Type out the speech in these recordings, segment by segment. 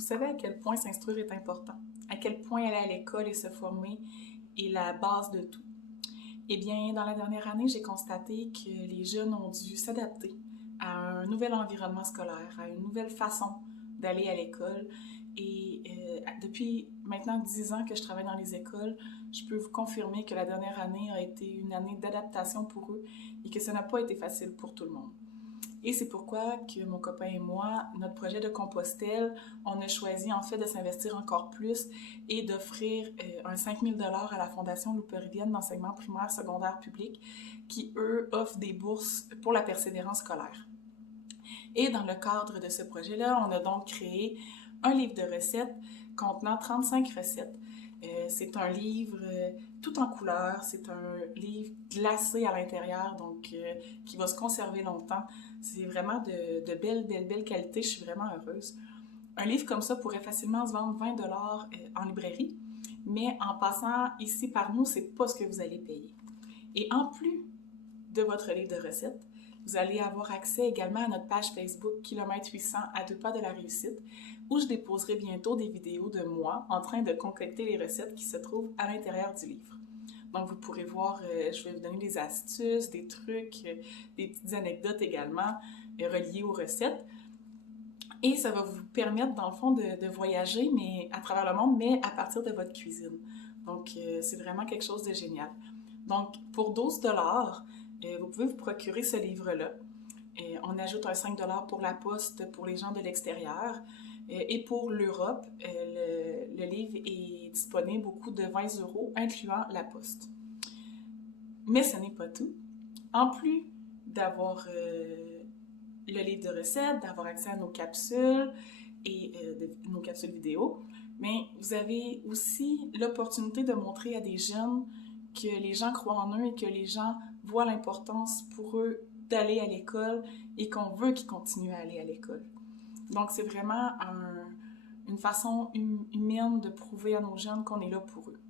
Vous savez à quel point s'instruire est important, à quel point aller à l'école et se former est la base de tout. Eh bien, dans la dernière année, j'ai constaté que les jeunes ont dû s'adapter à un nouvel environnement scolaire, à une nouvelle façon d'aller à l'école. Et depuis maintenant 10 ans que je travaille dans les écoles, je peux vous confirmer que la dernière année a été une année d'adaptation pour eux et que ça n'a pas été facile pour tout le monde. Et c'est pourquoi que mon copain et moi, notre projet de Compostelle, on a choisi en fait de s'investir encore plus et d'offrir un 5 000 $ à la Fondation Louperidienne d'enseignement primaire secondaire public qui, eux, offrent des bourses pour la persévérance scolaire. Et dans le cadre de ce projet-là, on a donc créé un livre de recettes contenant 35 recettes. C'est un livre tout en couleurs, c'est un livre glacé à l'intérieur, donc qui va se conserver longtemps. C'est vraiment de belle qualité, je suis vraiment heureuse. Un livre comme ça pourrait facilement se vendre 20 $ en librairie, mais en passant ici par nous, c'est pas ce que vous allez payer. Et en plus de votre livre de recettes, vous allez avoir accès également à notre page Facebook Kilomètre 800 à 2 pas de la réussite, où je déposerai bientôt des vidéos de moi en train de concocter les recettes qui se trouvent à l'intérieur du livre. Donc, vous pourrez voir, je vais vous donner des astuces, des trucs, des petites anecdotes également reliées aux recettes. Et ça va vous permettre, dans le fond, de voyager mais à travers le monde, mais à partir de votre cuisine. Donc, c'est vraiment quelque chose de génial. Donc, pour 12 $, vous pouvez vous procurer ce livre-là. On ajoute un 5 $ pour la poste pour les gens de l'extérieur. Et pour l'Europe, le livre est disponible au coût de 20 € incluant la poste. Mais ce n'est pas tout. En plus d'avoir le livre de recettes, d'avoir accès à nos capsules et nos capsules vidéo, mais vous avez aussi l'opportunité de montrer à des jeunes que les gens croient en eux et que les gens voient l'importance pour eux d'aller à l'école et qu'on veut qu'ils continuent à aller à l'école. Donc, c'est vraiment une façon humaine de prouver à nos jeunes qu'on est là pour eux.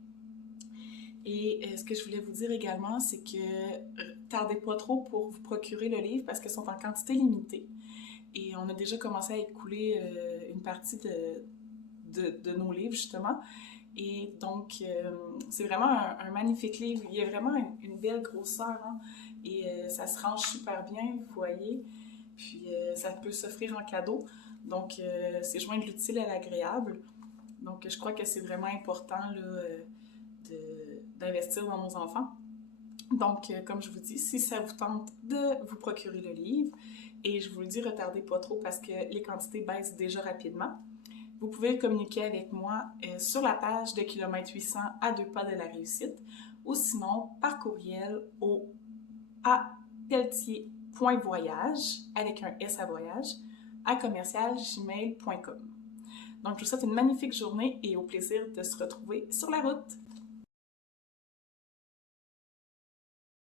Et ce que je voulais vous dire également, c'est que tardez pas trop pour vous procurer le livre parce qu'ils sont en quantité limitée. Et on a déjà commencé à écouler une partie de nos livres, justement. Et donc, c'est vraiment un magnifique livre. Il y a vraiment une belle grosseur, hein? Et ça se range super bien, vous voyez. Puis, ça peut s'offrir en cadeau. Donc, c'est joindre l'utile à l'agréable. Donc, je crois que c'est vraiment important là, d'investir dans nos enfants. Donc, comme je vous dis, si ça vous tente de vous procurer le livre, et je vous le dis, retardez pas trop parce que les quantités baissent déjà rapidement, vous pouvez communiquer avec moi sur la page de Kilomètre 800 à 2 pas de la réussite ou sinon par courriel au apeltier.voyage avec un S à voyage à commercial@gmail.com. Donc, je vous souhaite une magnifique journée et au plaisir de se retrouver sur la route.